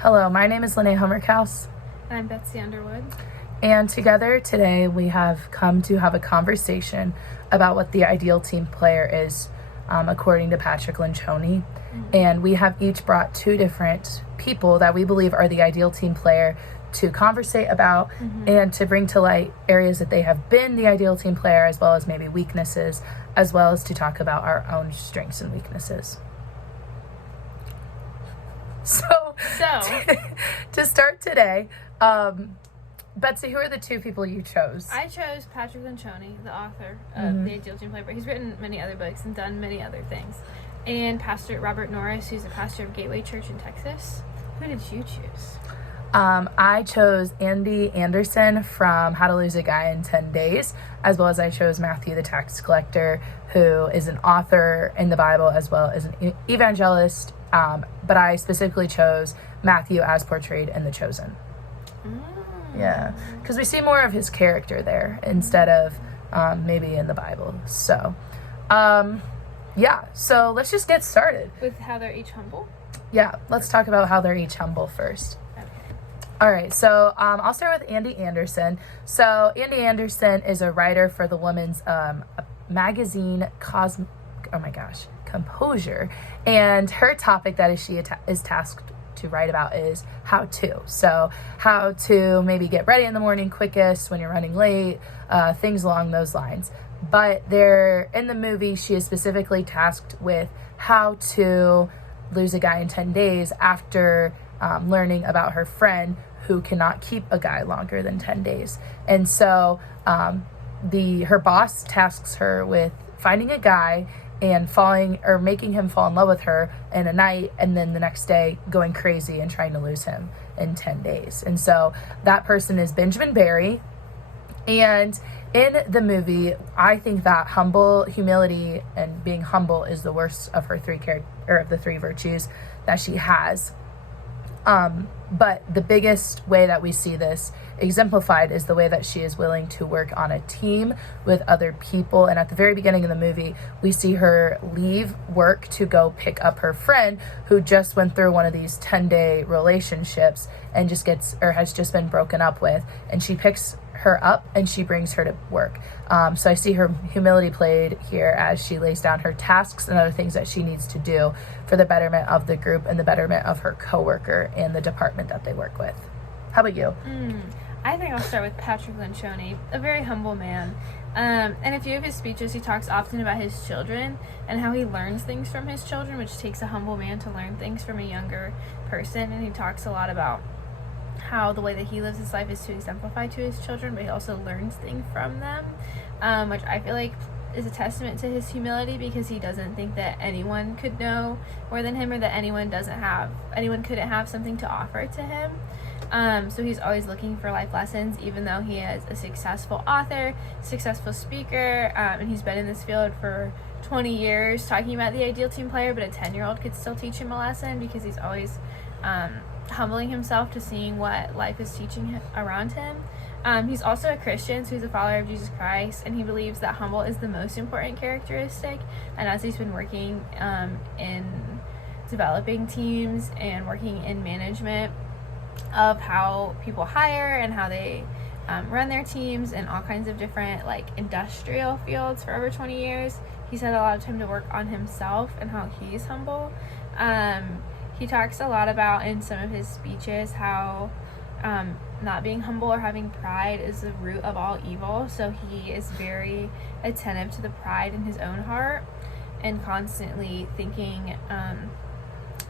Hello, my name is Lene Hummerkaus, And I'm Betsy Underwood. and together today we have come to have a conversation about what the ideal team player is, according to Patrick Lencioni. And we have each brought two different people that we believe are the ideal team player to conversate about and to bring to light areas that they have been the ideal team player, as well as maybe weaknesses, as well as to talk about our own strengths and weaknesses. So to start today, Betsy, who are the two people you chose? I chose Patrick Lencioni, the author of The Ideal Team Player. He's written many other books and done many other things. And Pastor Robert Norris, who's a pastor of Gateway Church in Texas. Who did you choose? I chose Andy Anderson from How to Lose a Guy in 10 Days, as well as I chose Matthew the Tax Collector, who is an author in the Bible as well as an evangelist, but I specifically chose Matthew as portrayed in The Chosen. Yeah, because we see more of his character there instead of maybe in the Bible. So, so let's just get started. With how they're each humble? Yeah, let's talk about how they're each humble first. All right, so I'll start with Andy Anderson. So Andy Anderson is a writer for the women's magazine Composure, and her topic that she is tasked to write about is how to. So how to maybe get ready in the morning quickest when you're running late, things along those lines. But in the movie, she is specifically tasked with how to lose a guy in 10 days after learning about her friend who cannot keep a guy longer than 10 days. And so her boss tasks her with finding a guy and making him fall in love with her in a night, and then the next day going crazy and trying to lose him in 10 days. And so that person is Benjamin Barry. And in the movie, I think that humility and being humble is the worst of her the three virtues that she has. But the biggest way that we see this exemplified is the way that she is willing to work on a team with other people. And at the very beginning of the movie, we see her leave work to go pick up her friend who just went through one of these 10-day relationships and has just been broken up with. And she picks her up and she brings her to work. So I see her humility played here as she lays down her tasks and other things that she needs to do for the betterment of the group and the betterment of her coworker and the department that they work with. How about you? I think I'll start with Patrick Lencioni, a very humble man. In a few of his speeches, he talks often about his children and how he learns things from his children, which takes a humble man to learn things from a younger person. And he talks a lot about how the way that he lives his life is to exemplify to his children, but he also learns things from them, which I feel like is a testament to his humility, because he doesn't think that anyone could know more than him, or that anyone couldn't have something to offer to him. So he's always looking for life lessons, even though he is a successful author, successful speaker, and he's been in this field for 20 years talking about the ideal team player, but a 10-year-old could still teach him a lesson, because he's always humbling himself to seeing what life is teaching him around him. He's also a Christian, so he's a follower of Jesus Christ, and he believes that humble is the most important characteristic. And as he's been working in developing teams and working in management of how people hire and how they run their teams in all kinds of different industrial fields for over 20 years, he's had a lot of time to work on himself and how he's humble. He talks a lot about in some of his speeches how not being humble or having pride is the root of all evil. So he is very attentive to the pride in his own heart and constantly thinking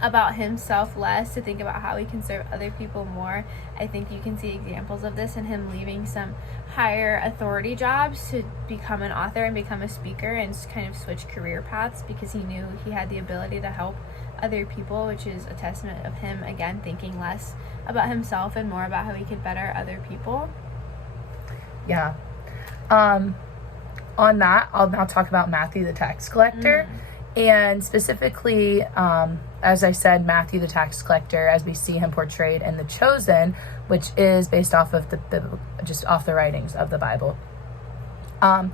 about himself less, to think about how he can serve other people more. I think you can see examples of this in him leaving some higher authority jobs to become an author and become a speaker and just kind of switch career paths, because he knew he had the ability to help other people, which is a testament of him, again, thinking less about himself and more about how he could better other people. Yeah. On that, I'll now talk about Matthew the Tax Collector. And specifically, as I said, Matthew the Tax Collector, as we see him portrayed in The Chosen, which is based off of just off the writings of the Bible. As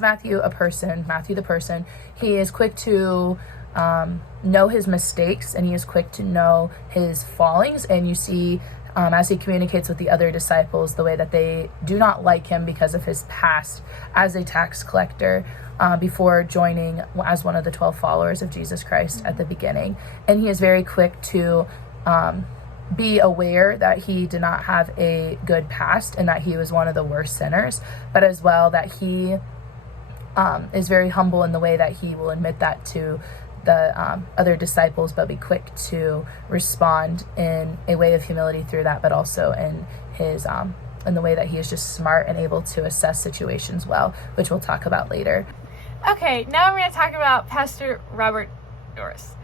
Matthew the person, he is quick to know his mistakes, and he is quick to know his fallings. And you see, as he communicates with the other disciples, the way that they do not like him because of his past as a tax collector, before joining as one of the 12 followers of Jesus Christ at the beginning. And he is very quick to be aware that he did not have a good past and that he was one of the worst sinners, but as well that he is very humble in the way that he will admit that to the other disciples, but be quick to respond in a way of humility through that, but also in his in the way that he is just smart and able to assess situations well, which we'll talk about later. Okay, now we're going to talk about Pastor Robert Doris.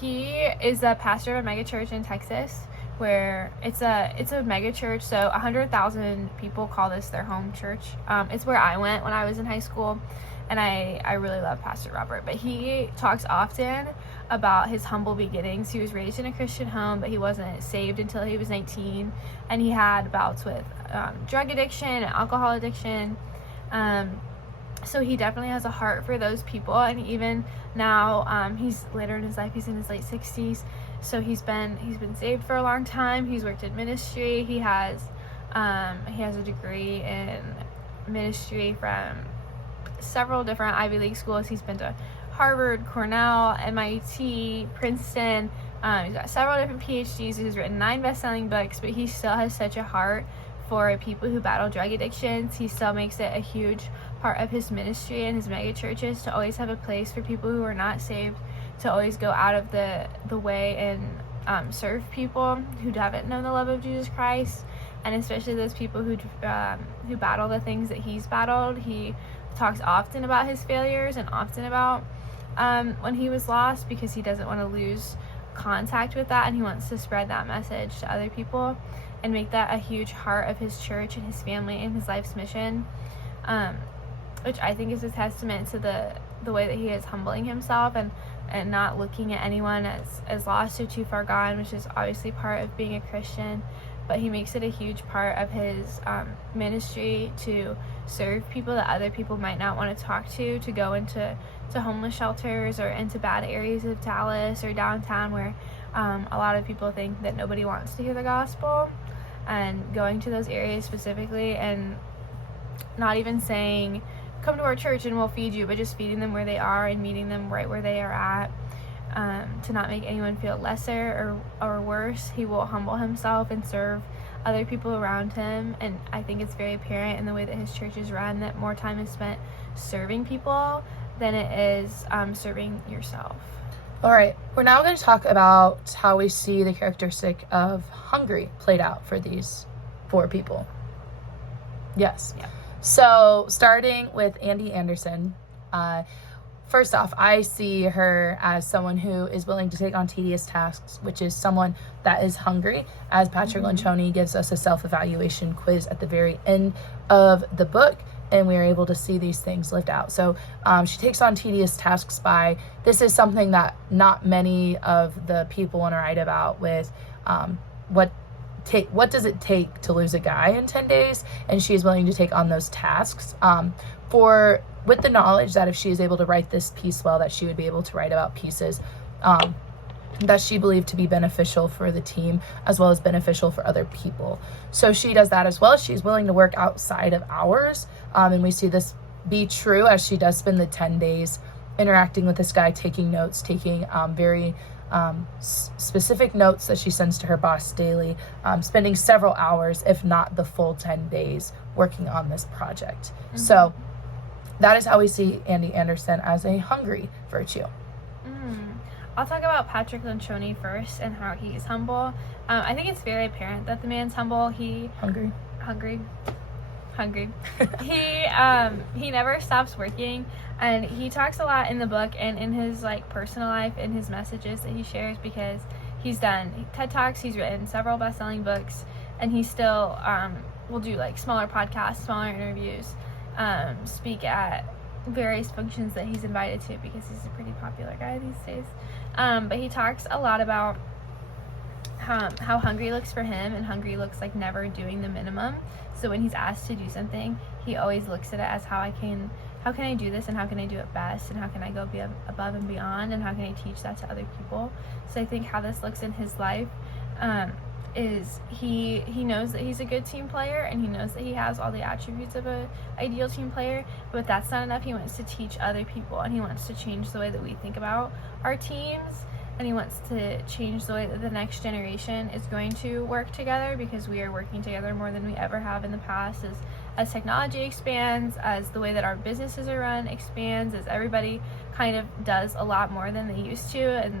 He is a pastor of a mega church in Texas, where it's a mega church, so 100,000 people call this their home church. It's where I went when I was in high school, and I really love Pastor Robert. But he talks often about his humble beginnings. He was raised in a Christian home, but he wasn't saved until he was 19, and he had bouts with drug addiction and alcohol addiction. So he definitely has a heart for those people, and even now, he's later in his life, he's in his late 60s, so he's been saved for a long time. He's worked in ministry. He has a degree in ministry from several different Ivy League schools. He's been to Harvard, Cornell, MIT, Princeton. He's got several different PhDs. He's written 9 best-selling books, but he still has such a heart for people who battle drug addictions. He still makes it a huge part of his ministry and his mega churches to always have a place for people who are not saved, to always go out of the way and serve people who haven't known the love of Jesus Christ, and especially those people who battle the things that he's battled. He talks often about his failures and often about when he was lost, because he doesn't want to lose contact with that, and he wants to spread that message to other people and make that a huge part of his church and his family and his life's mission, which I think is a testament to the way that he is humbling himself and not looking at anyone as lost or too far gone, which is obviously part of being a Christian. But he makes it a huge part of his ministry to serve people that other people might not want to talk to go into homeless shelters or into bad areas of Dallas or downtown where a lot of people think that nobody wants to hear the gospel, and going to those areas specifically and not even saying, come to our church and we'll feed you, but just feeding them where they are and meeting them right where they are at, to not make anyone feel lesser or worse. He will humble himself and serve other people around him, and I think it's very apparent in the way that his church is run that more time is spent serving people than it is serving yourself. All right, we're now going to talk about how we see the characteristic of hungry played out for these 4 people. Yes. Yeah. So starting with Andy Anderson, first off, I see her as someone who is willing to take on tedious tasks, which is someone that is hungry, as Patrick Lencioni gives us a self-evaluation quiz at the very end of the book, and we are able to see these things lived out. So she takes on tedious tasks this is something that not many of the people want to write about with what does it take to lose a guy in 10 days, and she is willing to take on those tasks with the knowledge that if she is able to write this piece well, that she would be able to write about pieces that she believed to be beneficial for the team as well as beneficial for other people. So she does that as well. She's willing to work outside of hours, and we see this be true as she does spend the 10 days interacting with this guy, taking notes, taking very specific notes that she sends to her boss daily, spending several hours, if not the full 10 days, working on this project. Mm-hmm. So that is how we see Andy Anderson as a hungry virtue. I'll talk about Patrick Lencioni first and how he is humble. I think it's very apparent that the man's humble. Hungry. He never stops working, and he talks a lot in the book and in his personal life, in his messages that he shares, because he's done TED Talks, he's written several best-selling books, and he still will do smaller podcasts, smaller interviews, speak at various functions that he's invited to, because he's a pretty popular guy these days. But he talks a lot about how hungry looks for him, and hungry looks like never doing the minimum. So when he's asked to do something, he always looks at it as how I can how can I do this, and how can I do it best, and how can I go above and beyond, and how can I teach that to other people. So I think how this looks in his life is he knows that he's a good team player, and he knows that he has all the attributes of a ideal team player, but that's not enough. He wants to teach other people, and he wants to change the way that we think about our teams, and he wants to change the way that the next generation is going to work together, because we are working together more than we ever have in the past, as technology expands, as the way that our businesses are run expands, as everybody kind of does a lot more than they used to, and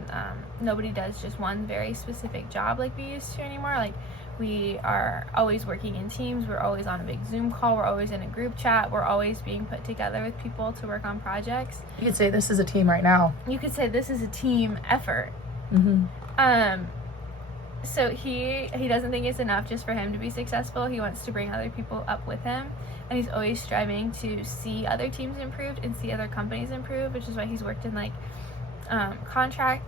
nobody does just one very specific job like we used to anymore. Like, we are always working in teams, we're always on a big Zoom call, we're always in a group chat, we're always being put together with people to work on projects. You could say this is a team right now. You could say this is a team effort. So he doesn't think it's enough just for him to be successful. He wants to bring other people up with him, and he's always striving to see other teams improve and see other companies improve, which is why he's worked in like contract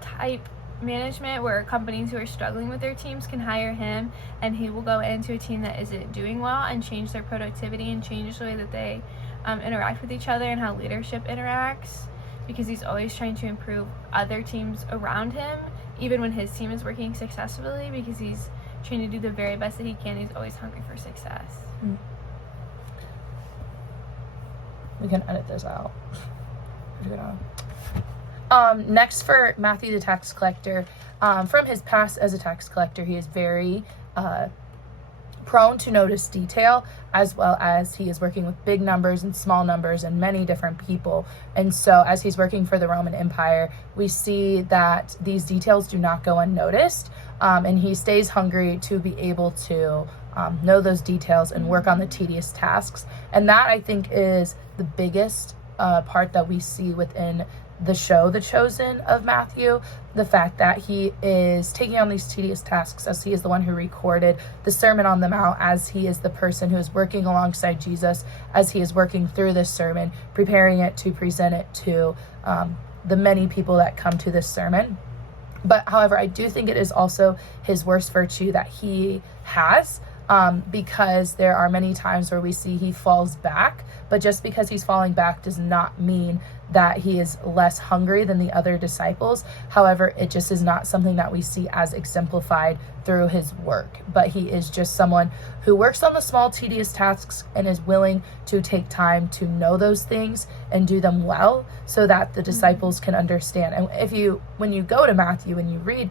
type management, where companies who are struggling with their teams can hire him, and he will go into a team that isn't doing well and change their productivity and change the way that they interact with each other and how leadership interacts, because he's always trying to improve other teams around him, even when his team is working successfully, because he's trying to do the very best that he can. He's always hungry for success. We can edit this out. Next for Matthew the tax collector, from his past as a tax collector, he is very prone to notice detail, as well as he is working with big numbers and small numbers and many different people. And so as he's working for the Roman Empire, we see that these details do not go unnoticed, and he stays hungry to be able to know those details and work on the tedious tasks. And that, I think, is the biggest part that we see within the show The Chosen of Matthew, the fact that he is taking on these tedious tasks, as he is the one who recorded the Sermon on the Mount, as he is the person who is working alongside Jesus, as he is working through this sermon, preparing it to present it to the many people that come to this sermon. But however, I do think it is also his worst virtue that he has, because there are many times where we see he falls back, but just because he's falling back does not mean that he is less hungry than the other disciples. However, it just is not something that we see as exemplified through his work, but he is just someone who works on the small tedious tasks and is willing to take time to know those things and do them well, so that the disciples can understand. And when you go to Matthew and you read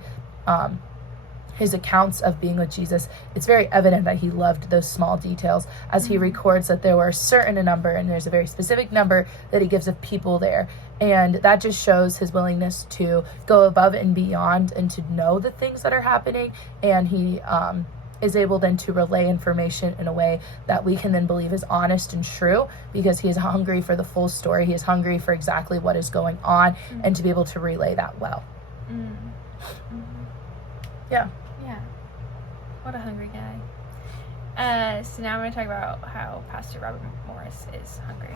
his accounts of being with Jesus, it's very evident that he loved those small details, as he records that there were a certain number, and there's a very specific number that he gives of people there. And that just shows his willingness to go above and beyond and to know the things that are happening. And he is able then to relay information in a way that we can then believe is honest and true, because he is hungry for the full story. He is hungry for exactly what is going on, and to be able to relay that well. Yeah. What a hungry guy. So now I'm going to talk about how Pastor Robert Morris is hungry.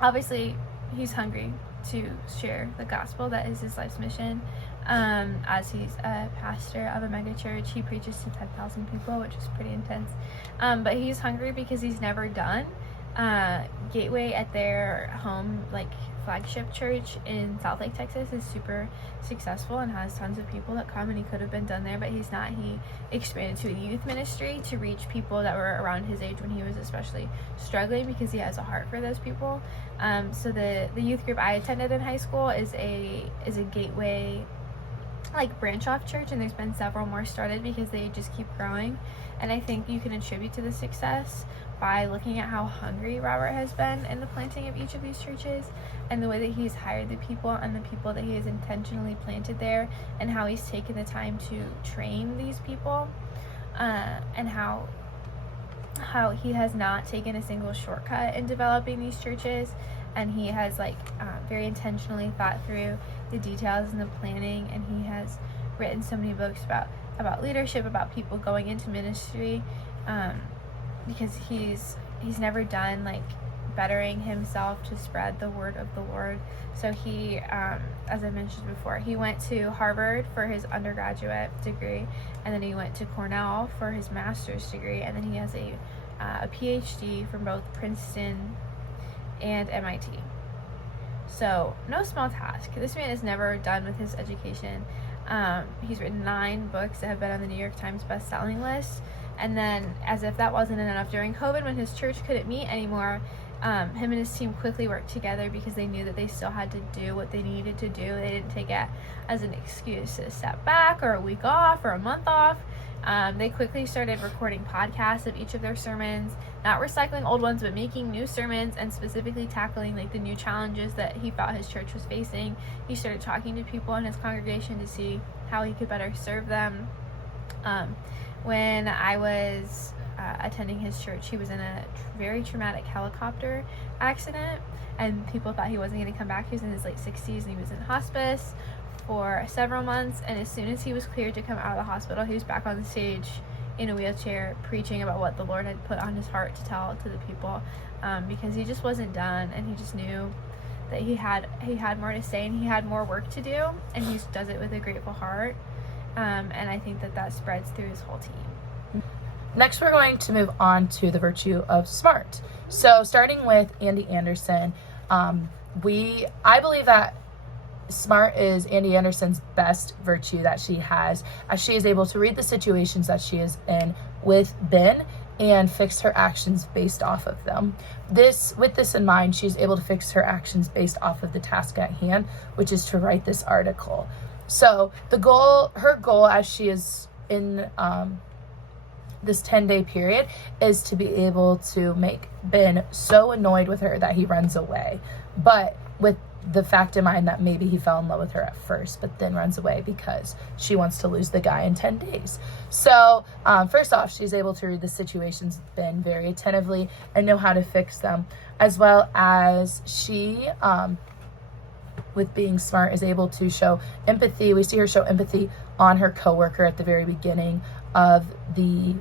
Obviously, he's hungry to share the gospel. That is his life's mission. As he's a pastor of a mega church, he preaches to 10,000 people, which is pretty intense. But he's hungry because he's never done Gateway at their home, like, flagship church in South Lake, Texas, is super successful and has tons of people that come, and he could have been done there, but he's not. He expanded to a youth ministry to reach people that were around his age when he was especially struggling, because he has a heart for those people. So the youth group I attended in high school is a Gateway, like, branch off church, and there's been several more started because they just keep growing. And I think you can attribute to the success by looking at how hungry Robert has been in the planting of each of these churches, and the way that he's hired the people and the people that he has intentionally planted there, and how he's taken the time to train these people, and how he has not taken a single shortcut in developing these churches, and he has very intentionally thought through the details and the planning, and he has written so many books about leadership, about people going into ministry, because he's never done bettering himself to spread the word of the Lord. So he, as I mentioned before, he went to Harvard for his undergraduate degree, and then he went to Cornell for his master's degree, and then he has a a PhD from both Princeton and MIT. So, no small task. This man is never done with his education. He's written 9 books that have been on the New York Times best-selling list. And then, as if that wasn't enough, during COVID, when his church couldn't meet anymore, him and his team quickly worked together because they knew that they still had to do what they needed to do. They didn't take it as an excuse to step back or a week off or a month off. They quickly started recording podcasts of each of their sermons, not recycling old ones, but making new sermons and specifically tackling like the new challenges that he felt his church was facing. He started talking to people in his congregation to see how he could better serve them. When I was attending his church, he was in a very traumatic helicopter accident, and people thought he wasn't going to come back. He was in his late 60s, and he was in hospice for several months, and as soon as he was cleared to come out of the hospital, he was back on the stage in a wheelchair preaching about what the Lord had put on his heart to tell to the people, because he just wasn't done, and he just knew that he had more to say, and he had more work to do, and he does it with a grateful heart, and I think that spreads through his whole team. Next, we're going to move on to the virtue of smart. So starting with Andy Anderson, I believe that smart is Andy Anderson's best virtue that she has, as she is able to read the situations that she is in with Ben and fix her actions based off of them. With this in mind, she's able to fix her actions based off of the task at hand, which is to write this article. So her goal as she is in this 10-day period is to be able to make Ben so annoyed with her that he runs away, but with the fact in mind that maybe he fell in love with her at first, but then runs away because she wants to lose the guy in 10 days. So first off, she's able to read the situations with Ben very attentively and know how to fix them, as well as she, with being smart, is able to show empathy. We see her show empathy on her coworker at the very beginning of the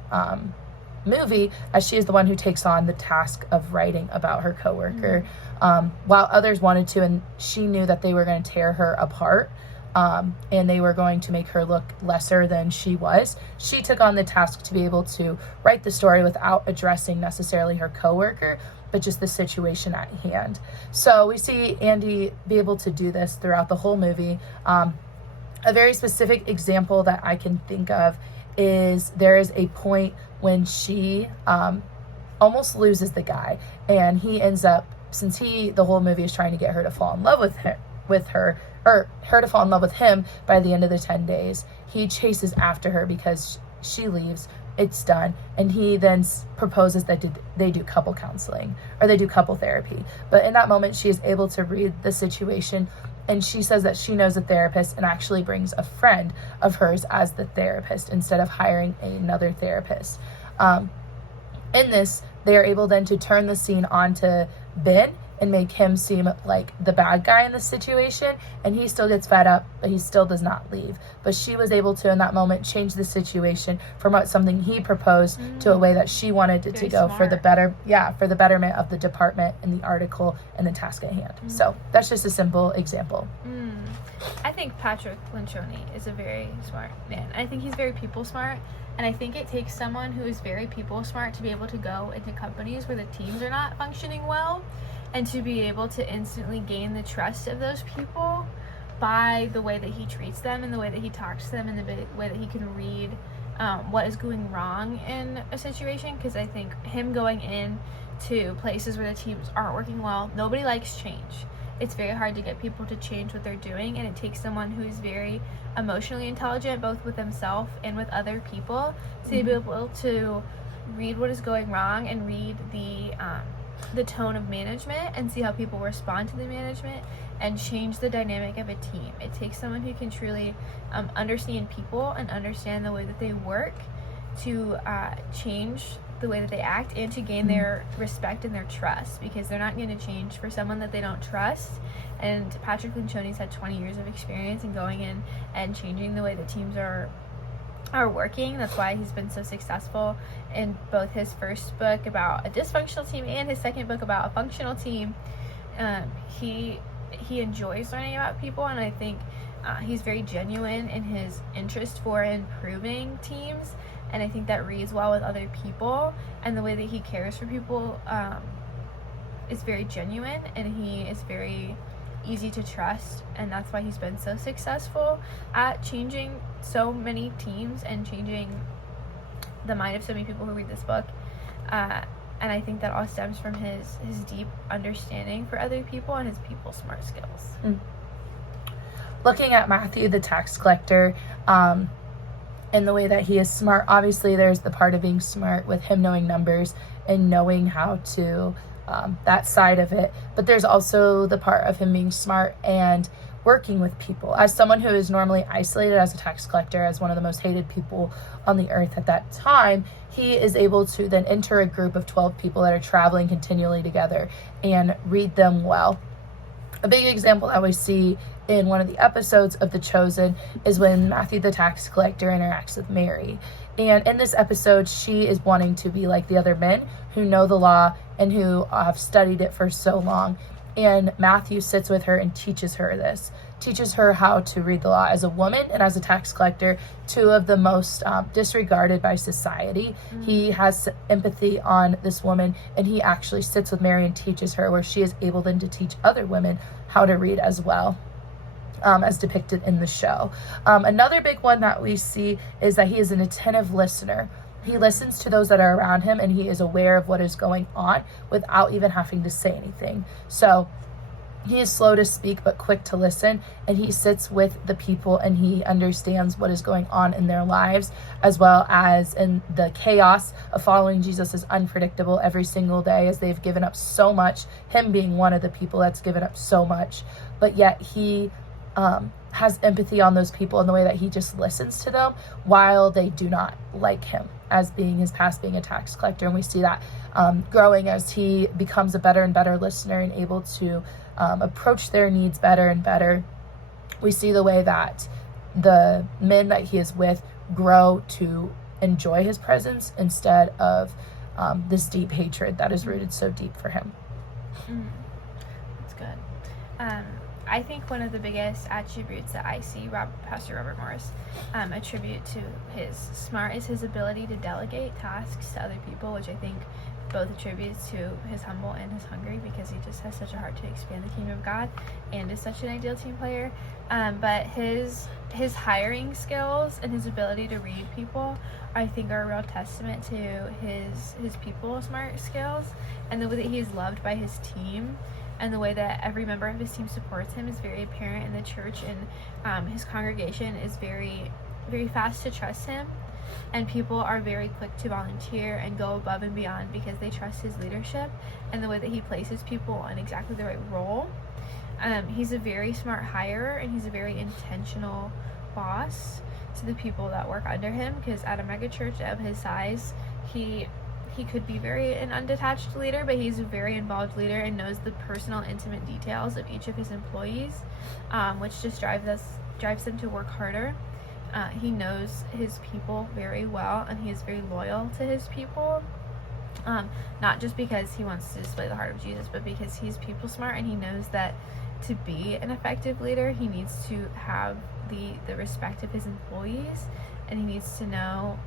movie, as she is the one who takes on the task of writing about her coworker, while others wanted to, and she knew that they were going to tear her apart, and they were going to make her look lesser than she was. She took on the task to be able to write the story without addressing necessarily her coworker, but just the situation at hand. So we see Andy be able to do this throughout the whole movie. A very specific example that I can think of is there is a point when she almost loses the guy, and he ends up, since the whole movie is trying to get her to fall in love with her to fall in love with him by the end of the 10 days, he chases after her because she leaves, it's done, and he then proposes that they do couple counseling, or they do couple therapy. But in that moment, she is able to read the situation, and she says that she knows a therapist and actually brings a friend of hers as the therapist instead of hiring another therapist. In this, they are able then to turn the scene onto Ben and make him seem like the bad guy in the situation, and he still gets fed up, but he still does not leave. But she was able to, in that moment, change the situation from something he proposed to a way that she wanted it to go for the betterment of the department and the article and the task at hand. So that's just a simple example. I think Patrick Lencioni is a very smart man. I think he's very people smart, and I think it takes someone who is very people smart to be able to go into companies where the teams are not functioning well, and to be able to instantly gain the trust of those people by the way that he treats them and the way that he talks to them and the way that he can read what is going wrong in a situation. Because I think him going in to places where the teams aren't working well, nobody likes change. It's very hard to get people to change what they're doing, and it takes someone who's very emotionally intelligent, both with himself and with other people, to be able to read what is going wrong and read the tone of management and see how people respond to the management and change the dynamic of a team. It takes someone who can truly understand people and understand the way that they work to change the way that they act and to gain their respect and their trust, because they're not going to change for someone that they don't trust. And Patrick Lencioni's had 20 years of experience in going in and changing the way that teams are working. That's why he's been so successful in both his first book about a dysfunctional team and his second book about a functional team. He enjoys learning about people, and I think he's very genuine in his interest for improving teams and I think that reads well with other people, and the way that he cares for people is very genuine, and he is very easy to trust, and that's why he's been so successful at changing so many teams and changing the mind of so many people who read this book. And I think that all stems from his deep understanding for other people and his people smart skills. Looking at Matthew the tax collector, and the way that he is smart, obviously there's the part of being smart with him knowing numbers and knowing how to that side of it, but there's also the part of him being smart and working with people. As someone who is normally isolated as a tax collector, as one of the most hated people on the earth at that time, he is able to then enter a group of 12 people that are traveling continually together and read them well. A big example that we see in one of the episodes of The Chosen is when Matthew the tax collector interacts with Mary. And in this episode, she is wanting to be like the other men who know the law and who have studied it for so long. And Matthew sits with her and teaches her how to read the law. As a woman and as a tax collector, two of the most disregarded by society. He has empathy on this woman, and he actually sits with Mary and teaches her, where she is able then to teach other women how to read as well. As depicted in the show. Another big one that we see is that he is an attentive listener. He listens to those that are around him, and he is aware of what is going on without even having to say anything. So he is slow to speak but quick to listen, and he sits with the people and he understands what is going on in their lives, as well as in the chaos of following Jesus is unpredictable every single day, as they've given up so much, him being one of the people that's given up so much, but yet he has empathy on those people in the way that he just listens to them while they do not like him, as being his past being a tax collector. And we see that growing as he becomes a better and better listener and able to approach their needs better and better. We see the way that the men that he is with grow to enjoy his presence instead of this deep hatred that is rooted so deep for him. That's good. I think one of the biggest attributes that I see Pastor Robert Morris attribute to his smart is his ability to delegate tasks to other people, which I think both attributes to his humble and his hungry, because he just has such a heart to expand the kingdom of God and is such an ideal team player. But his hiring skills and his ability to read people, I think, are a real testament to his people smart skills, and the way that he is loved by his team. And the way that every member of his team supports him is very apparent in the church, and his congregation is very, very fast to trust him, and people are very quick to volunteer and go above and beyond because they trust his leadership and the way that he places people in exactly the right role. He's a very smart hirer, and he's a very intentional boss to the people that work under him, because at a megachurch of his size, he could be an undetached leader, but he's a very involved leader and knows the personal, intimate details of each of his employees, which just drives them to work harder. He knows his people very well, and he is very loyal to his people, not just because he wants to display the heart of Jesus, but because he's people smart, and he knows that to be an effective leader, he needs to have the respect of his employees, and he needs to know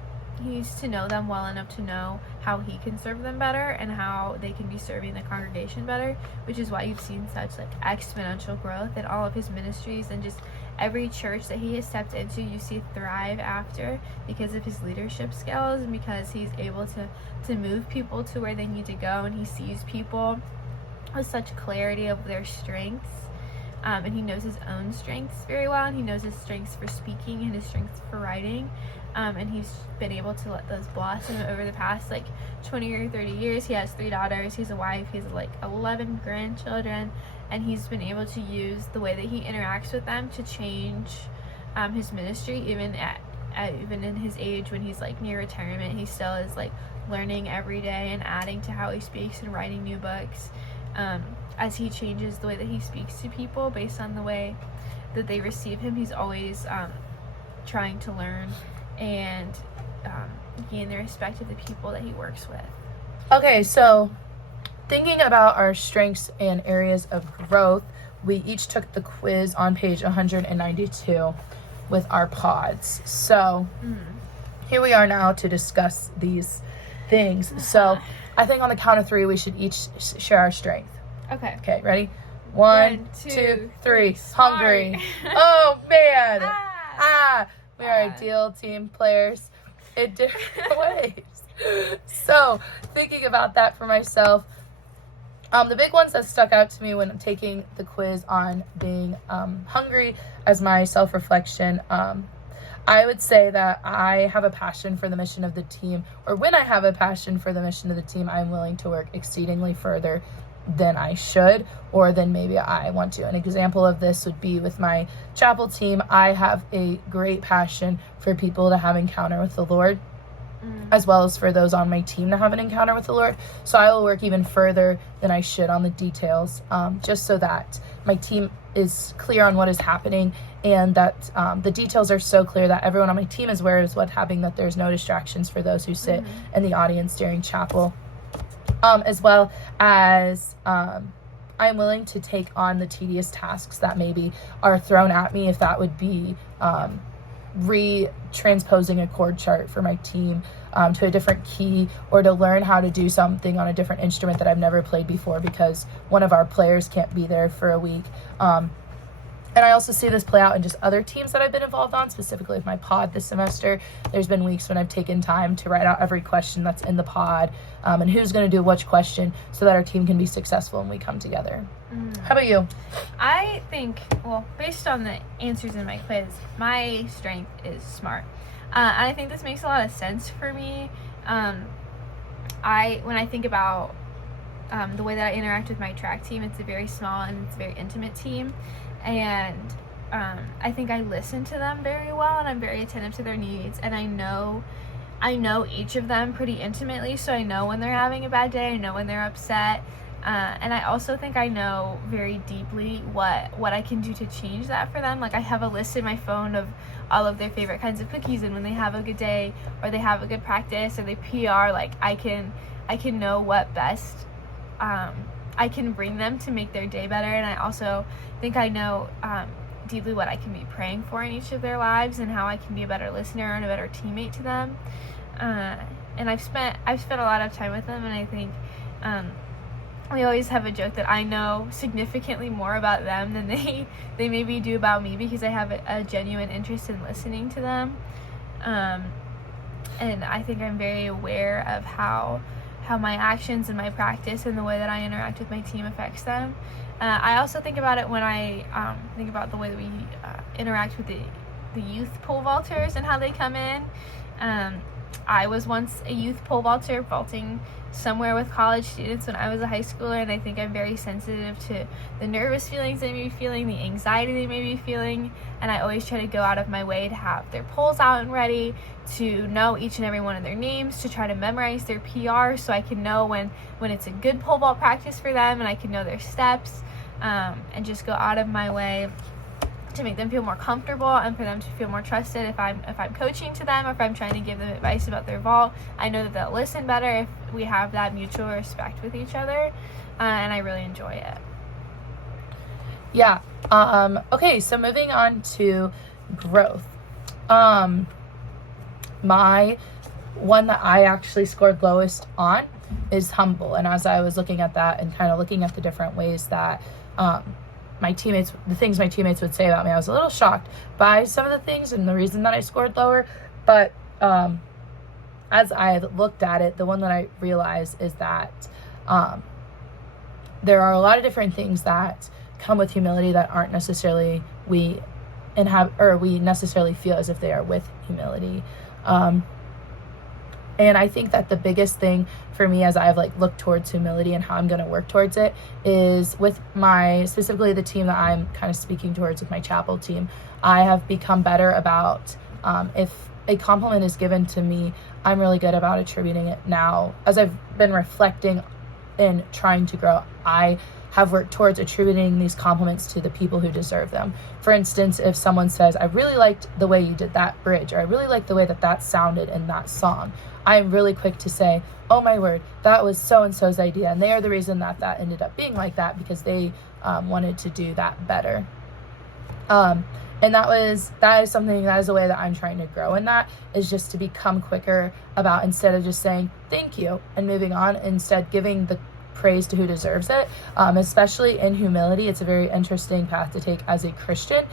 them well enough to know how he can serve them better and how they can be serving the congregation better, which is why you've seen such exponential growth in all of his ministries, and just every church that he has stepped into, you see thrive after, because of his leadership skills and because he's able to move people to where they need to go, and he sees people with such clarity of their strengths. And he knows his own strengths very well, and he knows his strengths for speaking and his strengths for writing, and he's been able to let those blossom over the past 20 or 30 years. He has 3 daughters, he's a wife, he has 11 grandchildren, and he's been able to use the way that he interacts with them to change his ministry, even in his age when he's near retirement. He still is learning every day and adding to how he speaks and writing new books, as he changes the way that he speaks to people based on the way that they receive him. He's always trying to learn and gain the respect of the people that he works with. Okay, so thinking about our strengths and areas of growth, we each took the quiz on page 192 with our pods. So here we are now to discuss these things. So I think on the count of 3, we should each share our strength. Okay. Okay, ready? 1, 2, 3. Hungry. Oh, man. We are ideal team players in different ways. So, thinking about that for myself, the big ones that stuck out to me when taking the quiz on being hungry as my self-reflection, I would say that I have a passion for the mission of the team, or when I have a passion for the mission of the team, I'm willing to work exceedingly further than I should, or than maybe I want to. An example of this would be with my chapel team. I have a great passion for people to have encounter with the Lord, as well as for those on my team to have an encounter with the Lord. So I will work even further than I should on the details, just so that my team is clear on what is happening, and that the details are so clear that everyone on my team is aware of what's happening, that there's no distractions for those who sit in the audience during chapel. As well as I'm willing to take on the tedious tasks that maybe are thrown at me, if that would be retransposing a chord chart for my team to a different key, or to learn how to do something on a different instrument that I've never played before because one of our players can't be there for a week. And I also see this play out in just other teams that I've been involved on, specifically with my pod this semester. There's been weeks when I've taken time to write out every question that's in the pod, and who's going to do which question, so that our team can be successful and we come together. How about you? I think, well, based on the answers in my quiz, my strength is smart. And I think this makes a lot of sense for me. When I think about the way that I interact with my track team, it's a very small and it's a very intimate team. And I think I listen to them very well, and I'm very attentive to their needs, and I know each of them pretty intimately, so I know when they're having a bad day, I know when they're upset, and I also think I know very deeply what I can do to change that for them. Like, I have a list in my phone of all of their favorite kinds of cookies, and when they have a good day, or they have a good practice, or they PR, like, I can know what best I can bring them to make their day better. And I also think I know deeply what I can be praying for in each of their lives, and how I can be a better listener and a better teammate to them. And I've spent a lot of time with them, and I think we always have a joke that I know significantly more about them than they maybe do about me, because I have a genuine interest in listening to them. And I think I'm very aware of how my actions and my practice and the way that I interact with my team affects them. I also think about it when I think about the way that we interact with the youth pole vaulters and how they come in. I was once a youth pole vaulter, vaulting somewhere with college students when I was a high schooler, and I think I'm very sensitive to the nervous feelings they may be feeling, the anxiety they may be feeling, and I always try to go out of my way to have their poles out and ready, to know each and every one of their names, to try to memorize their PR so I can know when it's a good pole vault practice for them, and I can know their steps, and just go out of my way to make them feel more comfortable, and for them to feel more trusted. If I'm coaching to them, or if I'm trying to give them advice about their vault, I know that they'll listen better if we have that mutual respect with each other, and I really enjoy it. Yeah. Okay, so moving on to growth. My one that I actually scored lowest on is humble. And as I was looking at that and kind of looking at the different ways that the things my teammates would say about me, I was a little shocked by some of the things and the reason that I scored lower. But as I looked at it, the one that I realized is that there are a lot of different things that come with humility that aren't necessarily we necessarily feel as if they are with humility. And I think that the biggest thing for me as I've looked towards humility and how I'm going to work towards it is with specifically the team that I'm kind of speaking towards with my chapel team. I have become better about if a compliment is given to me, I'm really good about attributing it now. As I've been reflecting and trying to grow, I have worked towards attributing these compliments to the people who deserve them. For instance, if someone says, I really liked the way you did that bridge, or I really liked the way that sounded in that song, I'm really quick to say, oh my word, that was so-and-so's idea, and they are the reason that ended up being like that, because they wanted to do that better. And that is a way that I'm trying to grow in, that is just to become quicker about, instead of just saying thank you and moving on, instead giving the praise to who deserves it. Especially in humility, it's a very interesting path to take as a Christian,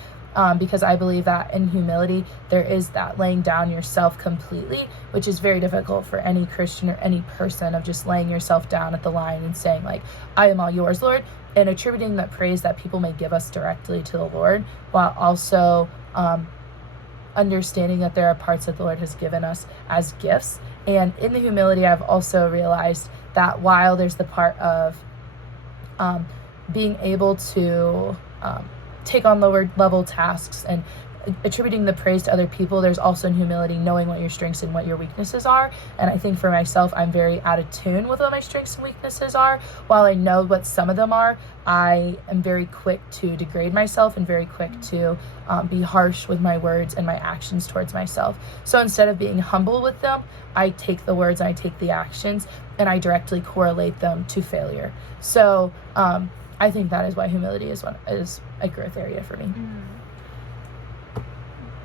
because I believe that in humility there is that laying down yourself completely, which is very difficult for any Christian or any person, of just laying yourself down at the line and saying like, I am all yours, Lord, and attributing that praise that people may give us directly to the Lord, while also understanding that there are parts that the Lord has given us as gifts. And in the humility, I've also realized that while there's the part of being able to take on lower level tasks and attributing the praise to other people, there's also in humility knowing what your strengths and what your weaknesses are. And I think for myself, I'm very out of tune with what my strengths and weaknesses are. While I know what some of them are, I am very quick to degrade myself and very quick to be harsh with my words and my actions towards myself. So instead of being humble with them, I take the words and I take the actions and I directly correlate them to failure. So I think that is why humility is a growth area for me.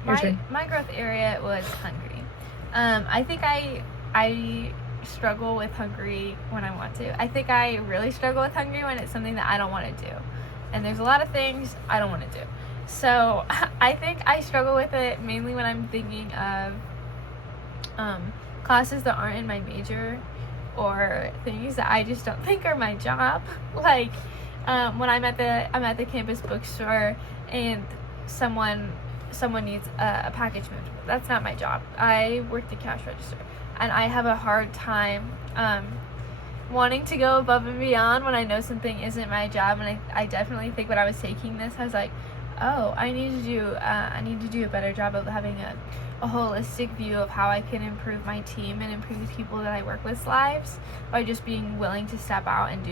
My growth area was hungry. I think I struggle with hungry when I want to. I think I really struggle with hungry when it's something that I don't want to do. And there's a lot of things I don't want to do. So I think I struggle with it mainly when I'm thinking of classes that aren't in my major, or things that I just don't think are my job. Like when I'm at the campus bookstore and someone needs a package moved. That's not my job. I work the cash register, and I have a hard time wanting to go above and beyond when I know something isn't my job. And I definitely think when I was taking this, I was like, oh, I need to do a better job of having a holistic view of how I can improve my team and improve the people that I work with's lives by just being willing to step out and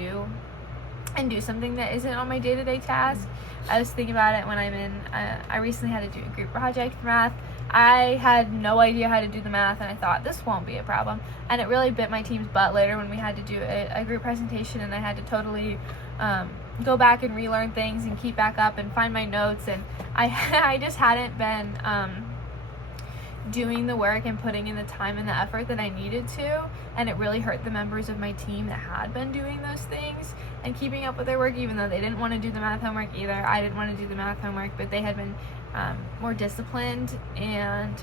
do something that isn't on my day-to-day task. I was thinking about it when I recently had to do a group project for math. I had no idea how to do the math, and I thought this won't be a problem. And it really bit my team's butt later when we had to do a group presentation, and I had to totally go back and relearn things and keep back up and find my notes. And I just hadn't been doing the work and putting in the time and the effort that I needed to, and it really hurt the members of my team that had been doing those things and keeping up with their work, even though they didn't want to do the math homework either. I didn't want to do the math homework, but they had been more disciplined and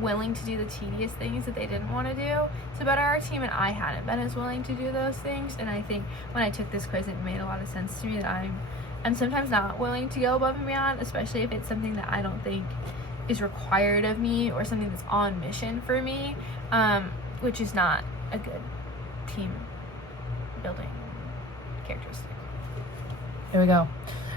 willing to do the tedious things that they didn't want to do to better our team, and I hadn't been as willing to do those things. And I think when I took this quiz, it made a lot of sense to me that I'm sometimes not willing to go above and beyond, especially if it's something that I don't think is required of me or something that's on mission for me, which is not a good team building characteristic. There we go.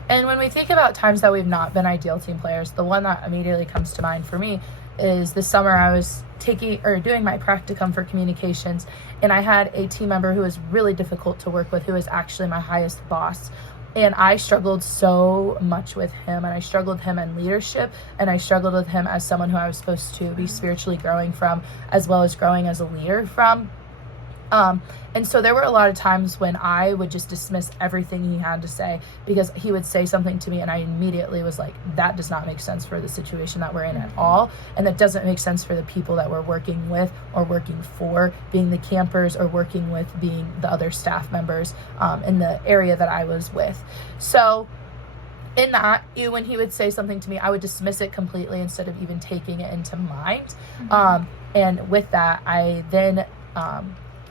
And when we think about times that we've not been ideal team players, the one that immediately comes to mind for me is this summer I was doing my practicum for communications, and I had a team member who was really difficult to work with, who was actually my highest boss. And I struggled so much with him, and I struggled with him in leadership, and I struggled with him as someone who I was supposed to be spiritually growing from, as well as growing as a leader from. And so there were a lot of times when I would just dismiss everything he had to say, because he would say something to me and I immediately was like, that does not make sense for the situation that we're in at all. And that doesn't make sense for the people that we're working with or working for, being the campers or working with being the other staff members in the area that I was with. So in that, when he would say something to me, I would dismiss it completely instead of even taking it into mind. And with that, I then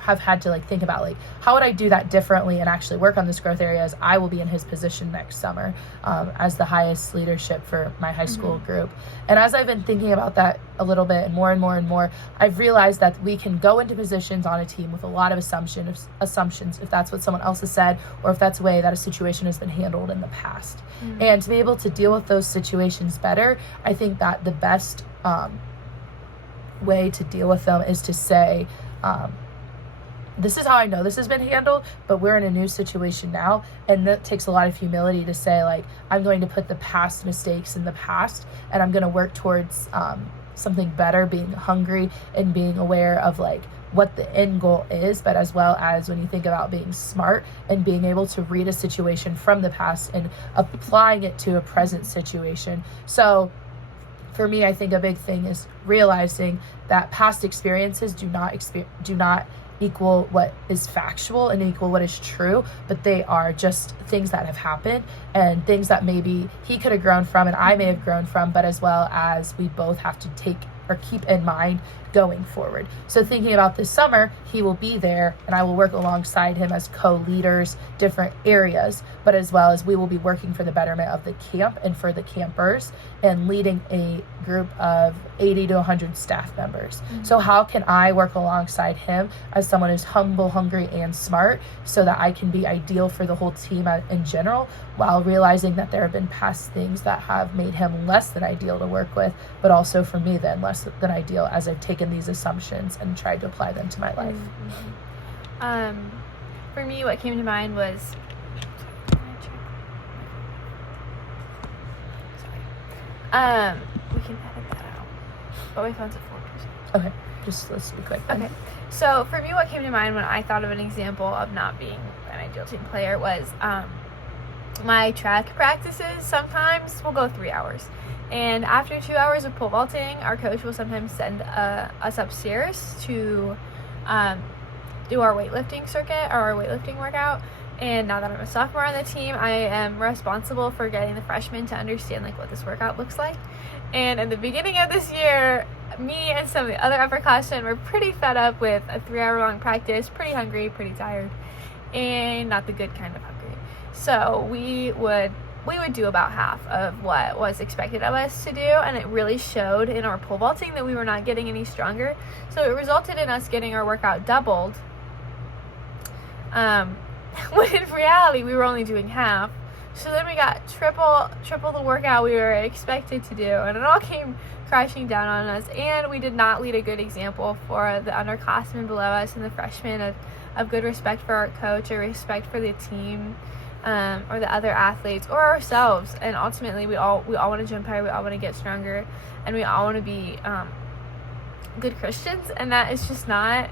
have had to think about how would I do that differently and actually work on this growth area, as I will be in his position next summer as the highest leadership for my high school group. And as I've been thinking about that a little bit and more and more and more, I've realized that we can go into positions on a team with a lot of assumptions, if that's what someone else has said, or if that's the way that a situation has been handled in the past. And to be able to deal with those situations better, I think that the best way to deal with them is to say, this is how I know this has been handled, but we're in a new situation now. And that takes a lot of humility to say, I'm going to put the past mistakes in the past, and I'm going to work towards something better, being hungry and being aware of what the end goal is, but as well as when you think about being smart and being able to read a situation from the past and applying it to a present situation. So for me, I think a big thing is realizing that past experiences do not equal what is factual and equal what is true, but they are just things that have happened and things that maybe he could have grown from and I may have grown from, but as well as we both have to take or keep in mind going forward. So thinking about this summer, he will be there and I will work alongside him as co-leaders, different areas, but as well as we will be working for the betterment of the camp and for the campers and leading a group of 80 to 100 staff members. So how can I work alongside him as someone who's humble, hungry, and smart so that I can be ideal for the whole team in general, while realizing that there have been past things that have made him less than ideal to work with, but also for me then less than ideal as I've taken these assumptions and tried to apply them to my life. For me, what came to mind was we can edit that out. But my phone's at 4%. Okay, just let's be quick. Okay. So for me, what came to mind when I thought of an example of not being an ideal team player was my track practices sometimes will go 3 hours. And after 2 hours of pole vaulting, our coach will sometimes send us upstairs to do our weightlifting circuit or our weightlifting workout. And now that I'm a sophomore on the team, I am responsible for getting the freshmen to understand like what this workout looks like. And in the beginning of this year, me and some of the other upperclassmen were pretty fed up with a 3-hour-long practice, pretty hungry, pretty tired, and not the good kind of hungry. So we would do about half of what was expected of us to do, and it really showed in our pole vaulting that we were not getting any stronger. So it resulted in us getting our workout doubled, when in reality we were only doing half. So then we got triple the workout we were expected to do, and it all came crashing down on us. And we did not lead a good example for the underclassmen below us and the freshmen of good respect for our coach or respect for the team, or the other athletes or ourselves. And ultimately we all want to jump higher, we all want to get stronger, and we all want to be good Christians. And that is just not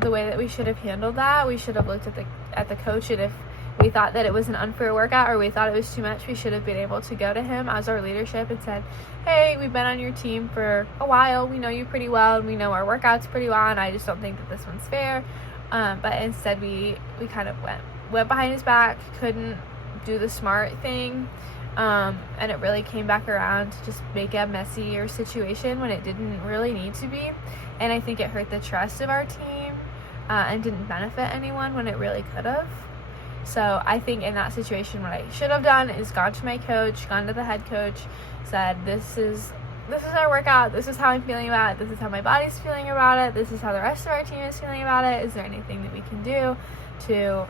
the way that we should have handled that. We should have looked at the coach, and if we thought that it was an unfair workout or we thought it was too much, we should have been able to go to him as our leadership and said, hey, we've been on your team for a while, we know you pretty well, and we know our workouts pretty well, and I just don't think that this one's fair. But instead we kind of went behind his back, couldn't do the smart thing, and it really came back around to just make a messier situation when it didn't really need to be. And I think it hurt the trust of our team, and didn't benefit anyone when it really could have. So I think in that situation, what I should have done is gone to my coach, gone to the head coach, said, this is our workout, this is how I'm feeling about it, this is how my body's feeling about it, this is how the rest of our team is feeling about it. Is there anything that we can do to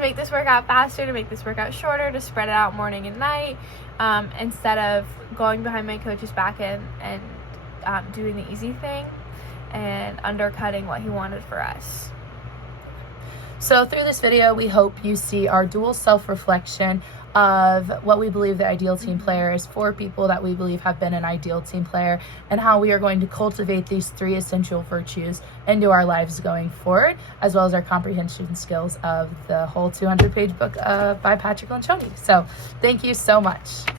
make this workout faster, to make this workout shorter, to spread it out morning and night, instead of going behind my coach's back and doing the easy thing and undercutting what he wanted for us. So through this video, we hope you see our dual self-reflection of what we believe the ideal team player is for people that we believe have been an ideal team player, and how we are going to cultivate these 3 essential virtues into our lives going forward, as well as our comprehension skills of the whole 200-page book by Patrick Lencioni. So thank you so much.